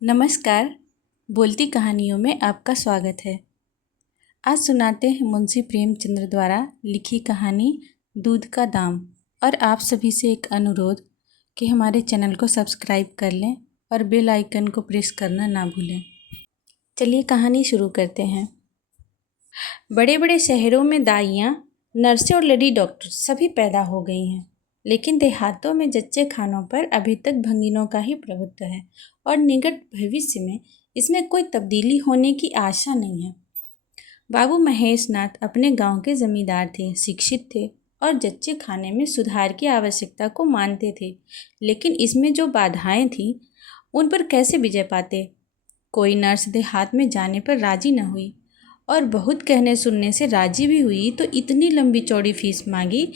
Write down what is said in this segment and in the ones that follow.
नमस्कार। बोलती कहानियों में आपका स्वागत है। आज सुनाते हैं मुंशी प्रेमचंद्र द्वारा लिखी कहानी दूध का दाम। और आप सभी से एक अनुरोध कि हमारे चैनल को सब्सक्राइब कर लें और बेल आइकन को प्रेस करना ना भूलें। चलिए कहानी शुरू करते हैं। बड़े बड़े शहरों में दाइयाँ, नर्सें और लेडी डॉक्टर सभी पैदा हो गई हैं, लेकिन देहातों में जच्चे खानों पर अभी तक भंगिनों का ही प्रभुत्व है और निकट भविष्य में इसमें कोई तब्दीली होने की आशा नहीं है। बाबू महेश नाथ अपने गांव के जमींदार थे, शिक्षित थे और जच्चे खाने में सुधार की आवश्यकता को मानते थे, लेकिन इसमें जो बाधाएं थीं उन पर कैसे विजय पाते। कोई नर्स देहात में जाने पर राजी न हुई और बहुत कहने सुनने से राजी भी हुई तो इतनी लंबी चौड़ी फीस मांगी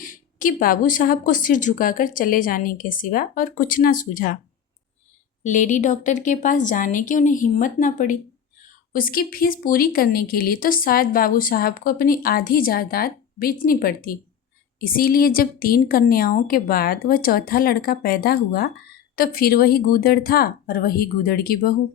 कि बाबू साहब को सिर झुकाकर चले जाने के सिवा और कुछ ना सूझा। लेडी डॉक्टर के पास जाने की उन्हें हिम्मत ना पड़ी। उसकी फीस पूरी करने के लिए तो शायद बाबू साहब को अपनी आधी जायदाद बेचनी पड़ती। इसीलिए जब 3 कन्याओं के बाद वह चौथा लड़का पैदा हुआ तो फिर वही गूदड़ था और वही गूदड़ की बहू।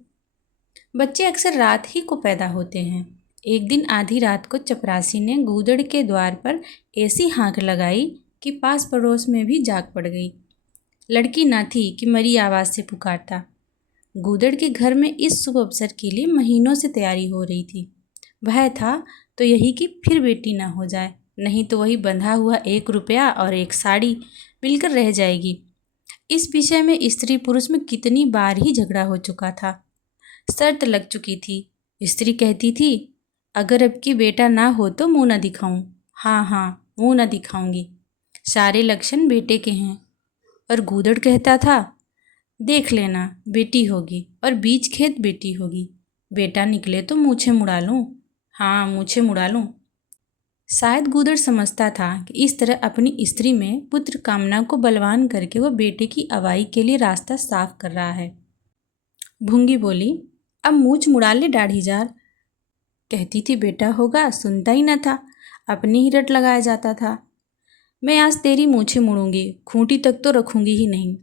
बच्चे अक्सर रात ही को पैदा होते हैं। एक दिन आधी रात को चपरासी ने गूदड़ के द्वार पर ऐसी हाँक लगाई कि पास पड़ोस में भी जाग पड़ गई। लड़की ना थी कि मरी आवाज़ से पुकारता। गूदड़ के घर में इस शुभ अवसर के लिए महीनों से तैयारी हो रही थी। भय था तो यही कि फिर बेटी ना हो जाए, नहीं तो वही बंधा हुआ 1 रुपया और 1 साड़ी मिलकर रह जाएगी। इस विषय में स्त्री पुरुष में कितनी बार ही झगड़ा हो चुका था। शर्त लग चुकी थी। स्त्री कहती थी, अगर अब की बेटा ना हो तो मुँह न दिखाऊं। हाँ, मुँह न दिखाऊंगी, सारे लक्षण बेटे के हैं। और गूदड़ कहता था, देख लेना बेटी होगी और बीच खेत बेटी होगी। बेटा निकले तो मूछें मुड़ा लूँ। हाँ, मूछें मुड़ा लूँ। शायद गूदड़ समझता था कि इस तरह अपनी स्त्री में पुत्र कामना को बलवान करके वह बेटे की अवाई के लिए रास्ता साफ कर रहा है। भूंगी बोली, अब मूछ मुड़ा ले दाढ़ीजार। कहती थी बेटा होगा, सुनता ही न था, अपनी ही रट लगाया जाता था। मैं आज तेरी मूछें मुड़ूंगी, खूंटी तक तो रखूंगी ही नहीं।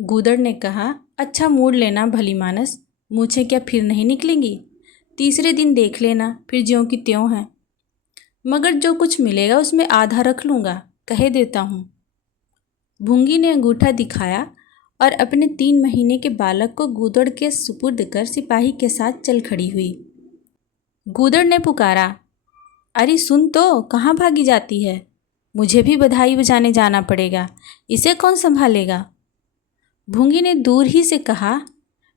गूदड़ ने कहा, अच्छा मूड़ लेना भली मानस, मूछें क्या फिर नहीं निकलेंगी? तीसरे दिन देख लेना, फिर ज्यों की त्यों है। मगर जो कुछ मिलेगा उसमें आधा रख लूँगा, कहे देता हूँ। भूंगी ने अंगूठा दिखाया और अपने 3 महीने के बालक को गूदड़ के सुपुर्द कर सिपाही के साथ चल खड़ी हुई। गूदड़ ने पुकारा, अरे सुन तो, कहाँ भागी जाती है? मुझे भी बधाई बजाने जाना पड़ेगा, इसे कौन संभालेगा? भूंगी ने दूर ही से कहा,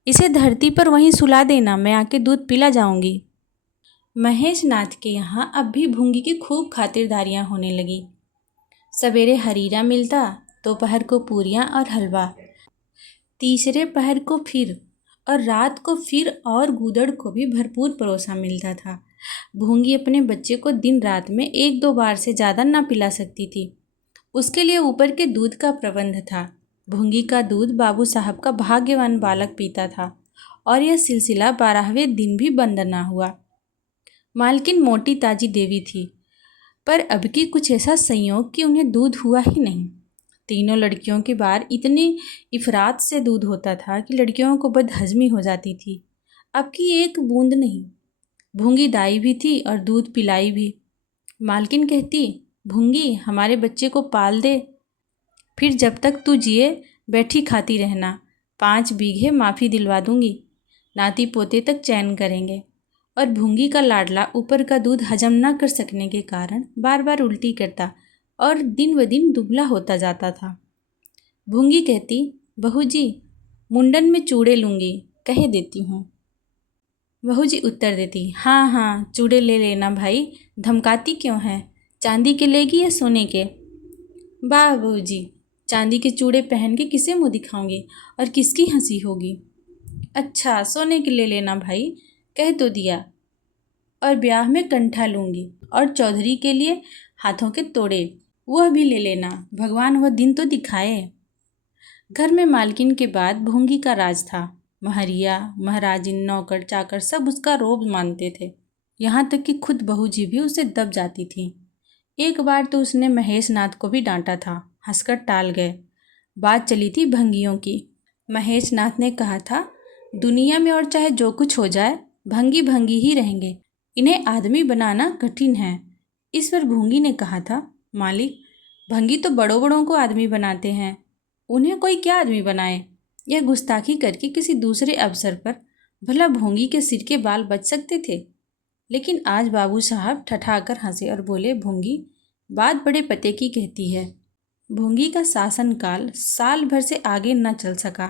इसे धरती पर वहीं सुला देना, मैं आके दूध पिला जाऊंगी। महेश नाथ के यहाँ अब भी भूंगी की खूब खातिरदारियाँ होने लगी। सवेरे हरीरा मिलता, दोपहर को पूरियाँ और हलवा, तीसरे पहर को फिर और रात को फिर, और गूदड़ को भी भरपूर परोसा मिलता था। भूंगी अपने बच्चे को दिन रात में 1-2 बार से ज़्यादा ना पिला सकती थी। उसके लिए ऊपर के दूध का प्रबंध था। भूंगी का दूध बाबू साहब का भाग्यवान बालक पीता था और यह सिलसिला 12वें दिन भी बंद ना हुआ। मालकिन मोटी ताजी देवी थी, पर अब की कुछ ऐसा संयोग कि उन्हें दूध हुआ ही नहीं। तीनों लड़कियों के बार इतने इफरात से दूध होता था कि लड़कियों को बदहजमी हो जाती थी। अब की एक बूंद नहीं। भूंगी दाई भी थी और दूध पिलाई भी। मालकिन कहती, भूंगी हमारे बच्चे को पाल दे, फिर जब तक तू जिए बैठी खाती रहना, 5 बीघे माफ़ी दिलवा दूंगी, नाती पोते तक चैन करेंगे। और भूंगी का लाडला ऊपर का दूध हजम न कर सकने के कारण बार बार उल्टी करता और दिन ब दिन दुबला होता जाता था। भूंगी कहती, बहू जी मुंडन में चूड़े लूँगी, कहे देती हूँ। बहू जी उत्तर देती, हाँ चूड़े ले लेना भाई, धमकाती क्यों है? चांदी के लेगी या सोने के? वाह बहू जी, चांदी के चूड़े पहन के किसे मुँह दिखाऊंगी और किसकी हंसी होगी? अच्छा सोने के ले लेना भाई, कह तो दिया। और ब्याह में कंठा लूँगी और चौधरी के लिए हाथों के तोड़े, वह भी ले लेना, भगवान वह दिन तो दिखाए। घर में मालकिन के बाद भूंगी का राज था। महरिया, महाराजिन, नौकर चाकर सब उसका रोब मानते थे। यहाँ तक कि खुद बहू जी भी उसे दब जाती थी। एक बार तो उसने महेश नाथ को भी डांटा था, हंसकर टाल गए। बात चली थी भंगियों की। महेश नाथ ने कहा था, दुनिया में और चाहे जो कुछ हो जाए, भंगी भंगी ही रहेंगे। इन्हें आदमी बनाना कठिन है। इस पर भूंगी ने कहा था, मालिक, भंगी तो बड़ों बड़ों को आदमी बनाते हैं, उन्हें कोई क्या आदमी बनाए। यह गुस्ताखी करके किसी दूसरे अवसर पर भला भोंगी के सिर के बाल बच सकते थे, लेकिन आज बाबू साहब ठठाकर हंसे और बोले, भोंगी, बात बड़े पते की कहती है। भोंगी का शासनकाल साल भर से आगे न चल सका।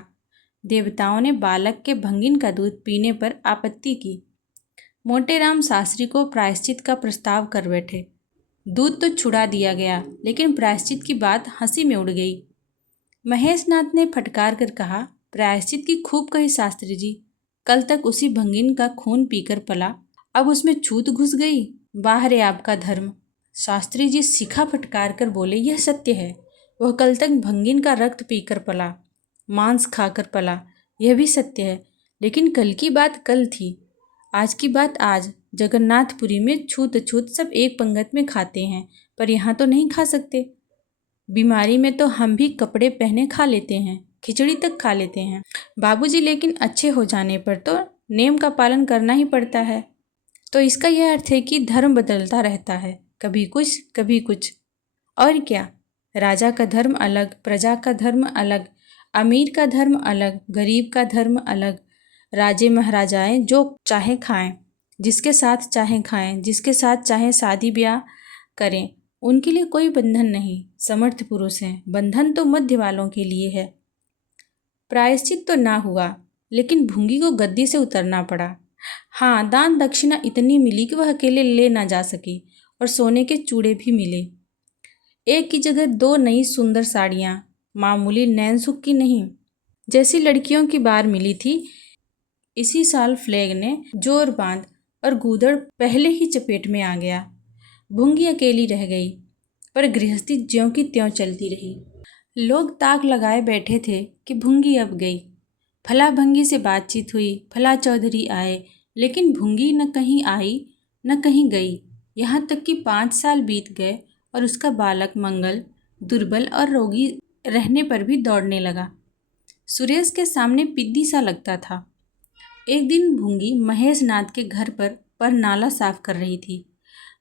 देवताओं ने बालक के भंगिन का दूध पीने पर आपत्ति की। मोटे राम शास्त्री को प्रायश्चित का प्रस्ताव कर बैठे। दूध तो छुड़ा दिया गया, लेकिन प्रायश्चित की बात हंसी में उड़ गई। महेशनाथ ने फटकार कर कहा, प्रायश्चित की खूब कही शास्त्री जी, कल तक उसी भंगिन का खून पीकर पला, अब उसमें छूत घुस गई। बाहर है आपका धर्म। शास्त्री जी शिखा फटकार कर बोले, यह सत्य है। वह कल तक भंगिन का रक्त पीकर पला, मांस खाकर पला, यह भी सत्य है। लेकिन कल की बात कल थी, आज की बात आज। जगन्नाथपुरी में छूत छूत सब एक पंगत में खाते हैं, पर यहाँ तो नहीं खा सकते। बीमारी में तो हम भी कपड़े पहने खा लेते हैं, खिचड़ी तक खा लेते हैं बाबूजी, लेकिन अच्छे हो जाने पर तो नेम का पालन करना ही पड़ता है। तो इसका यह अर्थ है कि धर्म बदलता रहता है, कभी कुछ कभी कुछ। और क्या, राजा का धर्म अलग, प्रजा का धर्म अलग, अमीर का धर्म अलग, गरीब का धर्म अलग। राजे महाराजाएं जो चाहे खाएं, जिसके साथ चाहे खाएं, जिसके साथ चाहे शादी ब्याह करें, उनके लिए कोई बंधन नहीं। समर्थ पुरुष हैं, बंधन तो मध्य वालों के लिए है। प्रायश्चित तो ना हुआ, लेकिन भूंगी को गद्दी से उतरना पड़ा। हाँ, दान दक्षिणा इतनी मिली कि वह अकेले ले ना जा सकी, और सोने के चूड़े भी मिले। एक की जगह 2 नई सुंदर साड़ियाँ, मामूली नैनसुख की नहीं, जैसी लड़कियों की बार मिली थी। इसी साल फ्लैग ने जोर बांध और गूदड़ पहले ही चपेट में आ गया। भूंगी अकेली रह गई, पर गृहस्थी ज्यों की त्यों चलती रही। लोग ताक लगाए बैठे थे कि भूंगी अब गई। फला भंगी से बातचीत हुई, फला चौधरी आए, लेकिन भूंगी न कहीं आई न कहीं गई। यहाँ तक कि 5 साल बीत गए और उसका बालक मंगल दुर्बल और रोगी रहने पर भी दौड़ने लगा। सुरेश के सामने पिद्दी सा लगता था। एक दिन भूंगी महेशनाथ के घर पर नाला साफ कर रही थी।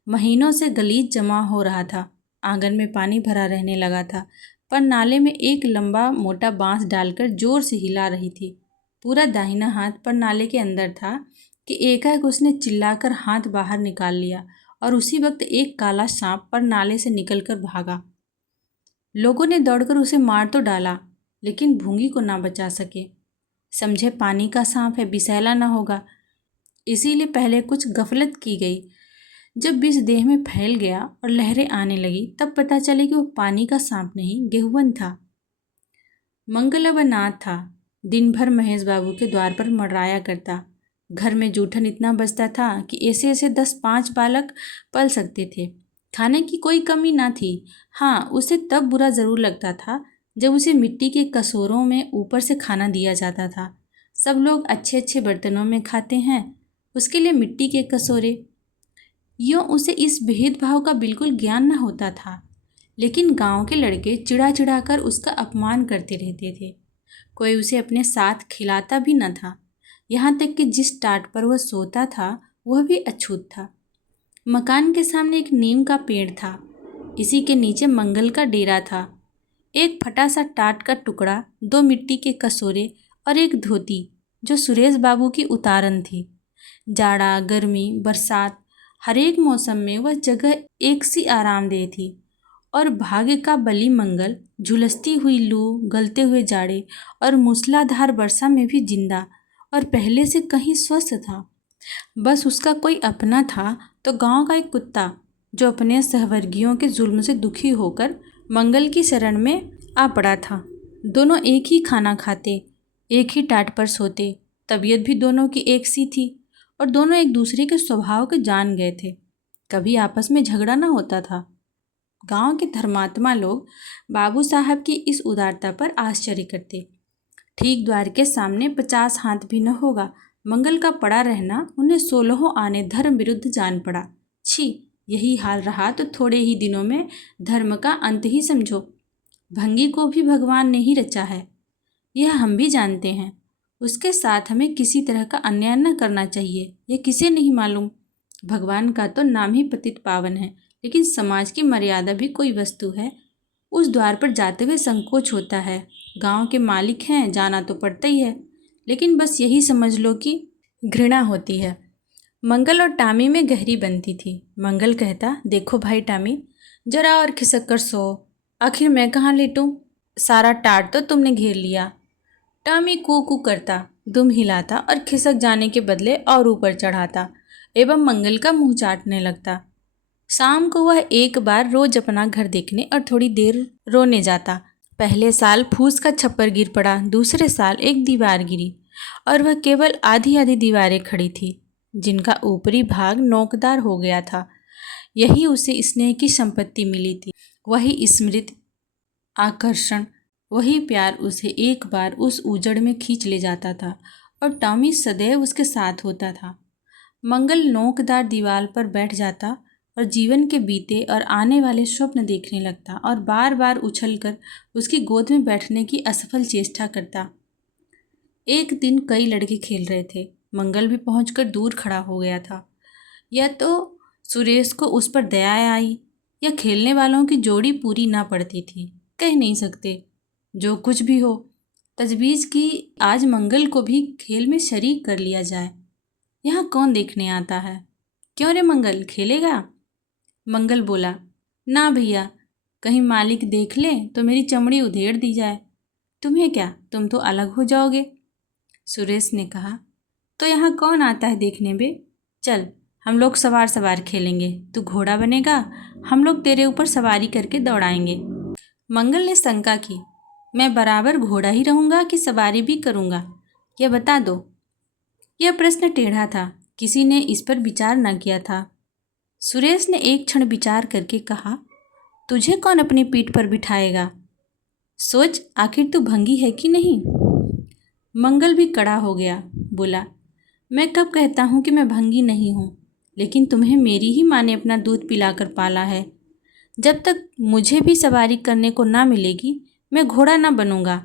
महीनों से गलीच जमा हो रहा था, आंगन में पानी भरा रहने लगा था, पर नाले में एक लंबा मोटा बांस डालकर जोर से हिला रही थी। पूरा दाहिना हाथ पर नाले के अंदर था कि एकाएक उसने चिल्लाकर हाथ बाहर निकाल लिया, और उसी वक्त एक काला सांप पर नाले से निकलकर भागा। लोगों ने दौड़कर उसे मार तो डाला, लेकिन भूंगी को ना बचा सके। समझे पानी का सांप है, विषैला न होगा, इसीलिए पहले कुछ गफलत की गई। जब विष देह में फैल गया और लहरें आने लगी, तब पता चले कि वो पानी का सांप नहीं, गेहुवन था। मंगल अब अनाथ था। दिन भर महेश बाबू के द्वार पर मंडराया करता। घर में जूठन इतना बचता था कि ऐसे ऐसे 10-5 बालक पल सकते थे। खाने की कोई कमी ना थी। हाँ, उसे तब बुरा ज़रूर लगता था जब उसे मिट्टी के कसूरों में ऊपर से खाना दिया जाता था। सब लोग अच्छे अच्छे बर्तनों में खाते हैं, उसके लिए मिट्टी के कसूरे। यूँ उसे इस भेदभाव का बिल्कुल ज्ञान न होता था, लेकिन गांव के लड़के चिढ़ा चिढ़ा कर उसका अपमान करते रहते थे। कोई उसे अपने साथ खिलाता भी न था। यहाँ तक कि जिस टाट पर वह सोता था वह भी अछूत था। मकान के सामने एक नीम का पेड़ था, इसी के नीचे मंगल का डेरा था। एक फटा सा टाट का टुकड़ा, 2 मिट्टी के कसूरे और एक धोती जो सुरेश बाबू की उतारन थी। जाड़ा, गर्मी, बरसात, हर एक मौसम में वह जगह एक सी आरामदेह थी। और भाग्य का बली मंगल झुलसती हुई लू, गलते हुए जाड़े और मूसलाधार वर्षा में भी जिंदा और पहले से कहीं स्वस्थ था। बस उसका कोई अपना था तो गांव का एक कुत्ता, जो अपने सहवर्गियों के जुल्म से दुखी होकर मंगल की शरण में आ पड़ा था। दोनों एक ही खाना खाते, एक ही टाट पर सोते, तबीयत भी दोनों की एक सी थी और दोनों एक दूसरे के स्वभाव के जान गए थे। कभी आपस में झगड़ा ना होता था। गांव के धर्मात्मा लोग बाबू साहब की इस उदारता पर आश्चर्य करते। ठीक द्वार के सामने 50 हाथ भी न होगा, मंगल का पड़ा रहना उन्हें 16 आने धर्म विरुद्ध जान पड़ा। छी, यही हाल रहा तो थोड़े ही दिनों में धर्म का अंत ही समझो। भंगी को भी भगवान ने ही रचा है, यह हम भी जानते हैं। उसके साथ हमें किसी तरह का अन्याय न करना चाहिए। यह किसे नहीं मालूम? भगवान का तो नाम ही पतित पावन है, लेकिन समाज की मर्यादा भी कोई वस्तु है। उस द्वार पर जाते हुए संकोच होता है। गांव के मालिक हैं, जाना तो पड़ता ही है, लेकिन बस यही समझ लो कि घृणा होती है। मंगल और टामी में गहरी बनती थी। मंगल कहता, देखो भाई टामी, जरा और खिसक कर सो। आखिर मैं कहाँ लेटूं? सारा टाट तो तुमने घेर लिया। टामी कू कू करता, दुम हिलाता और खिसक जाने के बदले और ऊपर चढ़ाता एवं मंगल का मुंह चाटने लगता। शाम को वह एक बार रोज अपना घर देखने और थोड़ी देर रोने जाता। पहले साल फूस का छप्पर गिर पड़ा, दूसरे साल एक दीवार गिरी और वह केवल आधी आधी दीवारें खड़ी थी, जिनका ऊपरी भाग नोकदार हो गया था। यही उसे स्नेह की संपत्ति मिली थी, वही स्मृति, आकर्षण, वही प्यार उसे एक बार उस उजड़ में खींच ले जाता था और टॉमी सदैव उसके साथ होता था। मंगल नोकदार दीवार पर बैठ जाता और जीवन के बीते और आने वाले स्वप्न देखने लगता और बार बार उछलकर उसकी गोद में बैठने की असफल चेष्टा करता। एक दिन कई लड़के खेल रहे थे। मंगल भी पहुंचकर दूर खड़ा हो गया था। या तो सुरेश को उस पर दया आई या खेलने वालों की जोड़ी पूरी ना पड़ती थी, कह नहीं सकते। जो कुछ भी हो, तजवीज़ की आज मंगल को भी खेल में शरीक कर लिया जाए। यहाँ कौन देखने आता है? क्यों रे मंगल, खेलेगा? मंगल बोला, ना भैया, कहीं मालिक देख ले तो मेरी चमड़ी उधेड़ दी जाए। तुम्हें क्या, तुम तो अलग हो जाओगे। सुरेश ने कहा, तो यहाँ कौन आता है देखने बे? चल, हम लोग सवार सवार खेलेंगे। तू घोड़ा बनेगा, हम लोग तेरे ऊपर सवारी करके दौड़ाएंगे। मंगल ने शंका की, मैं बराबर घोड़ा ही रहूँगा कि सवारी भी करूँगा, यह बता दो। यह प्रश्न टेढ़ा था, किसी ने इस पर विचार न किया था। सुरेश ने एक क्षण विचार करके कहा, तुझे कौन अपनी पीठ पर बिठाएगा? सोच, आखिर तू भंगी है कि नहीं? मंगल भी कड़ा हो गया, बोला, मैं कब कहता हूँ कि मैं भंगी नहीं हूँ, लेकिन तुम्हें मेरी ही माँ ने अपना दूध पिलाकर पाला है। जब तक मुझे भी सवारी करने को ना मिलेगी, मैं घोड़ा ना बनूंगा।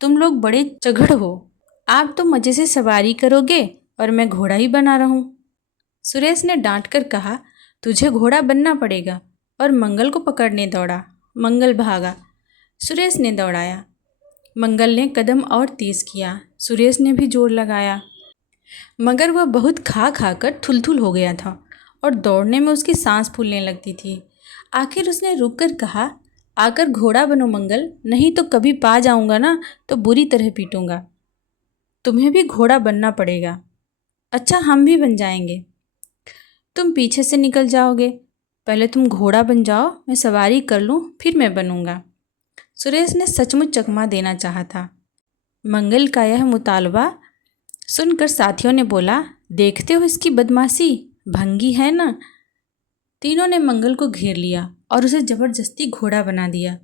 तुम लोग बड़े चगड़ हो, आप तो मज़े से सवारी करोगे और मैं घोड़ा ही बना रहूं। सुरेश ने डांट कर कहा, तुझे घोड़ा बनना पड़ेगा, और मंगल को पकड़ने दौड़ा। मंगल भागा, सुरेश ने दौड़ाया। मंगल ने कदम और तेज किया, सुरेश ने भी जोर लगाया, मगर वह बहुत खा खा कर थुलथुल हो गया था और दौड़ने में उसकी सांस फूलने लगती थी। आखिर उसने रुक कर कहा, आकर घोड़ा बनो मंगल, नहीं तो कभी पा जाऊंगा ना तो बुरी तरह पीटूंगा। तुम्हें भी घोड़ा बनना पड़ेगा। अच्छा, हम भी बन जाएंगे। तुम पीछे से निकल जाओगे, पहले तुम घोड़ा बन जाओ, मैं सवारी कर लूँ, फिर मैं बनूंगा। सुरेश ने सचमुच चकमा देना चाहा था। मंगल का यह मुतालबा सुनकर साथियों ने बोला, देखते हो इसकी बदमाशी, भंगी है ना। तीनों ने मंगल को घेर लिया और उसे जबरदस्ती घोड़ा बना दिया।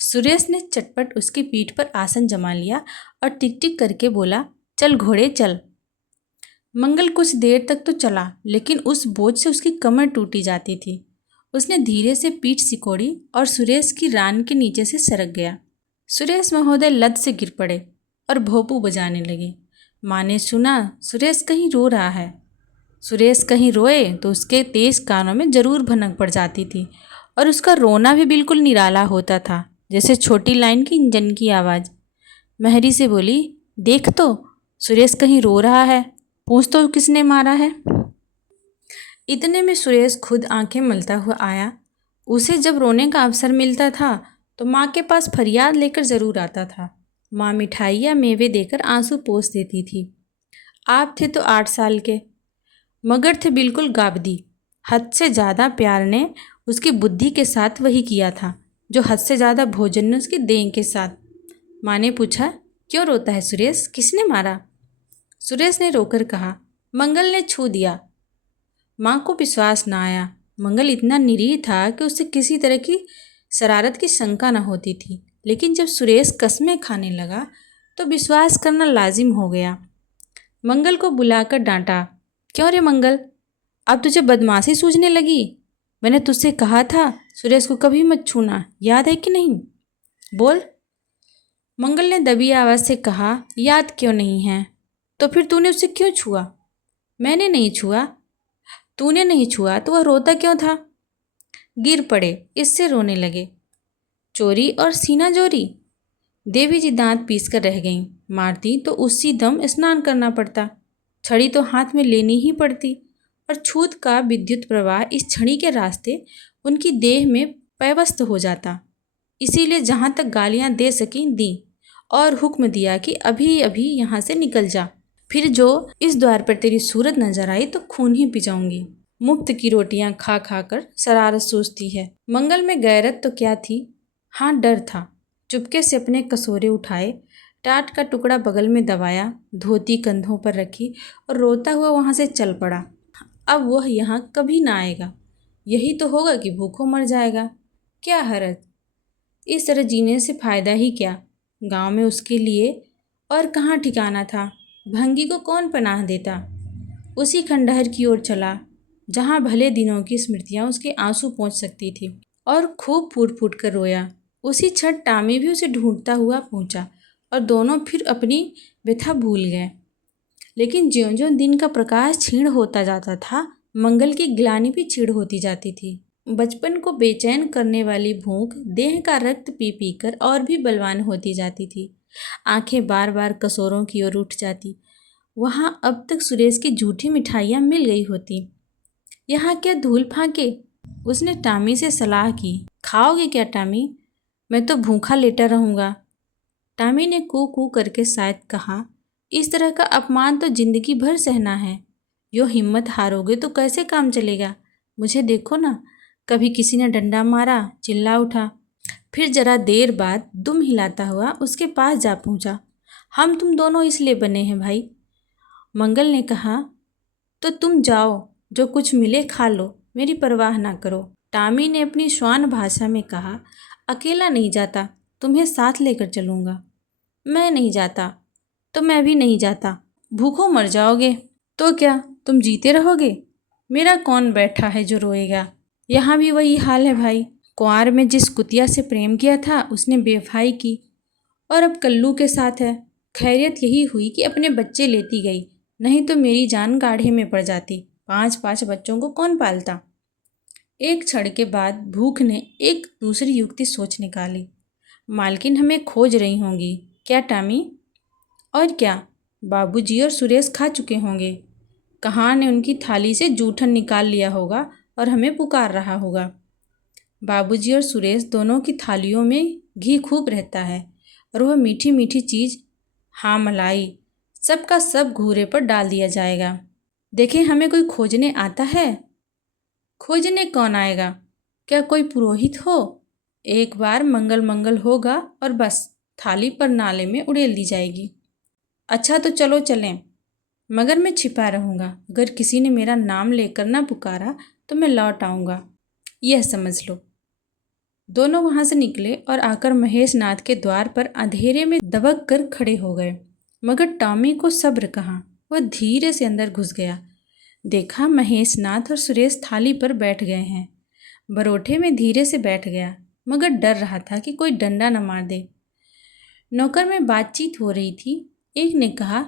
सुरेश ने चटपट उसकी पीठ पर आसन जमा लिया और टिक टिक करके बोला, चल घोड़े चल। मंगल कुछ देर तक तो चला, लेकिन उस बोझ से उसकी कमर टूटी जाती थी। उसने धीरे से पीठ सिकोड़ी और सुरेश की रान के नीचे से सरक गया। सुरेश महोदय लद से गिर पड़े और भोंपू बजाने लगे। माँ ने सुना सुरेश कहीं रो रहा है। सुरेश कहीं रोए तो उसके तेज कानों में जरूर भनक पड़ जाती थी और उसका रोना भी बिल्कुल निराला होता था, जैसे छोटी लाइन की इंजन की आवाज़। महरी से बोली, देख तो, सुरेश कहीं रो रहा है, पूछ तो किसने मारा है। इतने में सुरेश खुद आंखें मलता हुआ आया। उसे जब रोने का अवसर मिलता था तो माँ के पास फरियाद लेकर ज़रूर आता था। माँ मिठाई या मेवे देकर आंसू पोंछ देती थी। आप थे तो 8 साल के, मगर थे बिल्कुल गाबदी। हद से ज़्यादा प्यार ने उसकी बुद्धि के साथ वही किया था जो हद से ज़्यादा भोजन ने उसकी देह के साथ। माँ ने पूछा, क्यों रोता है सुरेश, किसने मारा? सुरेश ने रोकर कहा, मंगल ने छू दिया। माँ को विश्वास न आया। मंगल इतना निरीह था कि उससे किसी तरह की शरारत की शंका न होती थी, लेकिन जब सुरेश कस्में खाने लगा तो विश्वास करना लाजिम हो गया। मंगल को बुलाकर डांटा, क्यों रे मंगल, अब तुझे बदमाशी सूझने लगी? मैंने तुझसे कहा था सुरेश को कभी मत छूना, याद है कि नहीं? बोल। मंगल ने दबी आवाज़ से कहा, याद क्यों नहीं है, तो फिर तूने उसे क्यों छुआ? मैंने नहीं छुआ। तूने नहीं छुआ तो वह रोता क्यों था? गिर पड़े, इससे रोने लगे। चोरी और सीना जोरी। देवी जी दांत पीस कर रह गईं। मारती तो उसी दम स्नान करना पड़ता, छड़ी तो हाथ में लेनी ही पड़ती, और छूत का विद्युत प्रवाह इस छड़ी के रास्ते उनकी देह में पैवस्त हो जाता। इसीलिए जहाँ तक गालियाँ दे सकी दी, और हुक्म दिया कि अभी अभी यहाँ से निकल जा, फिर जो इस द्वार पर तेरी सूरत नजर आई तो खून ही पी जाऊंगी। मुफ्त की रोटियां खा खा कर शरारत सूझती है। मंगल में गैरत तो क्या थी, हाँ डर था। चुपके से अपने कसोरे उठाए, टाट का टुकड़ा बगल में दबाया, धोती कंधों पर रखी और रोता हुआ वहाँ से चल पड़ा। अब वह यहाँ कभी ना आएगा। यही तो होगा कि भूखों मर जाएगा। क्या हरज, इस तरह जीने से फायदा ही क्या? गांव में उसके लिए और कहाँ ठिकाना था। भंगी को कौन पनाह देता? उसी खंडहर की ओर चला जहाँ भले दिनों की स्मृतियाँ उसके आंसू पहुँच सकती थी, और खूब फूट फूट कर रोया। उसी क्षण टामी भी उसे ढूंढता हुआ पहुँचा और दोनों फिर अपनी व्यथा भूल गए। लेकिन ज्यों ज्यों दिन का प्रकाश क्षीण होता जाता था, मंगल की ग्लानि भी क्षीण होती जाती थी। बचपन को बेचैन करने वाली भूख देह का रक्त पी पी कर और भी बलवान होती जाती थी। आंखें बार बार कसोरों की ओर उठ जाती। वहाँ अब तक सुरेश की झूठी मिठाइयाँ मिल गई होती। यहाँ क्या धूल फाके? उसने टामी से सलाह की। खाओगे क्या टामी? मैं तो भूखा लेटा रहूँगा। टामी ने कू कू करके शायद कहा, इस तरह का अपमान तो जिंदगी भर सहना है। यो हिम्मत हारोगे तो कैसे काम चलेगा? मुझे देखो ना, कभी किसी ने डंडा मारा, चिल्ला उठा। फिर जरा देर बाद दुम हिलाता हुआ उसके पास जा पहुंचा। हम तुम दोनों इसलिए बने हैं भाई। मंगल ने कहा, तो तुम जाओ, जो कुछ मिले खा लो, मेरी परवाह ना करो। टामी ने अपनी श्वान भाषा में कहा, अकेला नहीं जाता, तुम्हें साथ लेकर चलूँगा। मैं नहीं जाता। तो मैं भी नहीं जाता। भूखों मर जाओगे तो क्या तुम जीते रहोगे? मेरा कौन बैठा है जो रोएगा? यहाँ भी वही हाल है भाई। कुंवार में जिस कुतिया से प्रेम किया था उसने बेवफाई की, और अब कल्लू के साथ है। खैरियत यही हुई कि अपने बच्चे लेती गई, नहीं तो मेरी जान गाढ़े में पड़ जाती। 5-5 बच्चों को कौन पालता? एक क्षण के बाद भूख ने एक दूसरी युक्ति सोच निकाली। मालकिन हमें खोज रही होंगी क्या टामी? और क्या, बाबूजी और सुरेश खा चुके होंगे। कहाँ ने उनकी थाली से जूठन निकाल लिया होगा और हमें पुकार रहा होगा। बाबूजी और सुरेश दोनों की थालियों में घी खूब रहता है, और वह मीठी मीठी चीज़, हाँ मलाई, सब का सब घूरे पर डाल दिया जाएगा। देखें, हमें कोई खोजने आता है? खोजने कौन आएगा? क्या कोई पुरोहित हो? एक बार मंगल मंगल होगा और बस थाली पर नाले में उड़ेल दी जाएगी। अच्छा तो चलो चलें, मगर मैं छिपा रहूँगा। अगर किसी ने मेरा नाम लेकर ना पुकारा तो मैं लौट आऊँगा, यह समझ लो। दोनों वहाँ से निकले और आकर महेश नाथ के द्वार पर अंधेरे में दबक कर खड़े हो गए। मगर टॉमी को सब्र कहाँ, वह धीरे से अंदर घुस गया। देखा महेश नाथ और सुरेश थाली पर बैठ गए हैं। बरोठे में धीरे से बैठ गया, मगर डर रहा था कि कोई डंडा न मार दे। नौकर में बातचीत हो रही थी। एक ने कहा,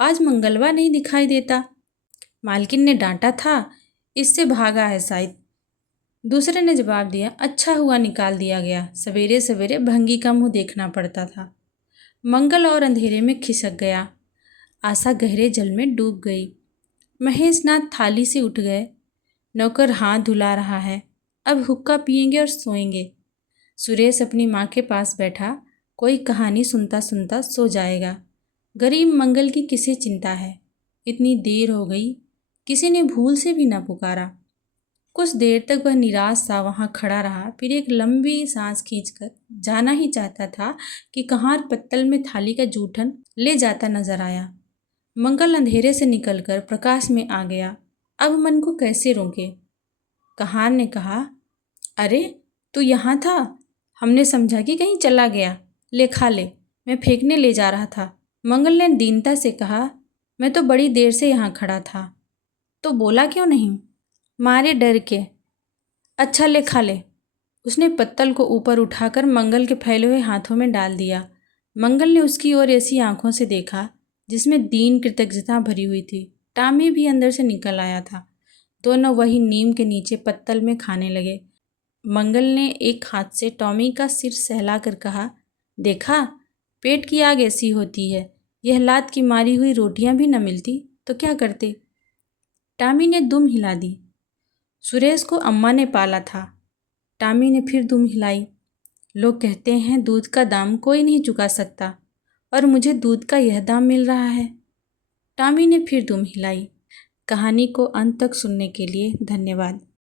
आज मंगलवा नहीं दिखाई देता। मालकिन ने डांटा था, इससे भागा है शायद। दूसरे ने जवाब दिया, अच्छा हुआ निकाल दिया गया, सवेरे सवेरे भंगी का मुंह देखना पड़ता था। मंगल और अंधेरे में खिसक गया। आशा गहरे जल में डूब गई। महेश नाथ थाली से उठ गए। नौकर हाथ धुला रहा है, अब हुक्का पिएंगे और सोएंगे। सुरेश अपनी माँ के पास बैठा, कोई कहानी सुनता सुनता सो जाएगा। गरीब मंगल की किसे चिंता है? इतनी देर हो गई, किसी ने भूल से भी न पुकारा। कुछ देर तक वह निराश सा वहाँ खड़ा रहा, फिर एक लंबी सांस खींचकर जाना ही चाहता था कि कहार पत्तल में थाली का जूठन ले जाता नजर आया। मंगल अंधेरे से निकलकर प्रकाश में आ गया। अब मन को कैसे रोके? कहार ने कहा, अरे तू यहाँ था? हमने समझा कि कहीं चला गया। ले खा ले, मैं फेंकने ले जा रहा था। मंगल ने दीनता से कहा, मैं तो बड़ी देर से यहाँ खड़ा था। तो बोला क्यों नहीं? मारे डर के। अच्छा ले खा ले। उसने पत्तल को ऊपर उठाकर मंगल के फैले हुए हाथों में डाल दिया। मंगल ने उसकी ओर ऐसी आंखों से देखा जिसमें दीन कृतज्ञता भरी हुई थी। टॉमी भी अंदर से निकल आया था। दोनों वही नीम के नीचे पत्तल में खाने लगे। मंगल ने एक हाथ से टॉमी का सिर सहला कर कहा, देखा, पेट की आग ऐसी होती है। यह लात की मारी हुई रोटियां भी न मिलती तो क्या करते। टॉमी ने दुम हिला दी। सुरेश को अम्मा ने पाला था। टॉमी ने फिर दुम हिलाई। लोग कहते हैं दूध का दाम कोई नहीं चुका सकता, और मुझे दूध का यह दाम मिल रहा है। टॉमी ने फिर दुम हिलाई। कहानी को अंत तक सुनने के लिए धन्यवाद।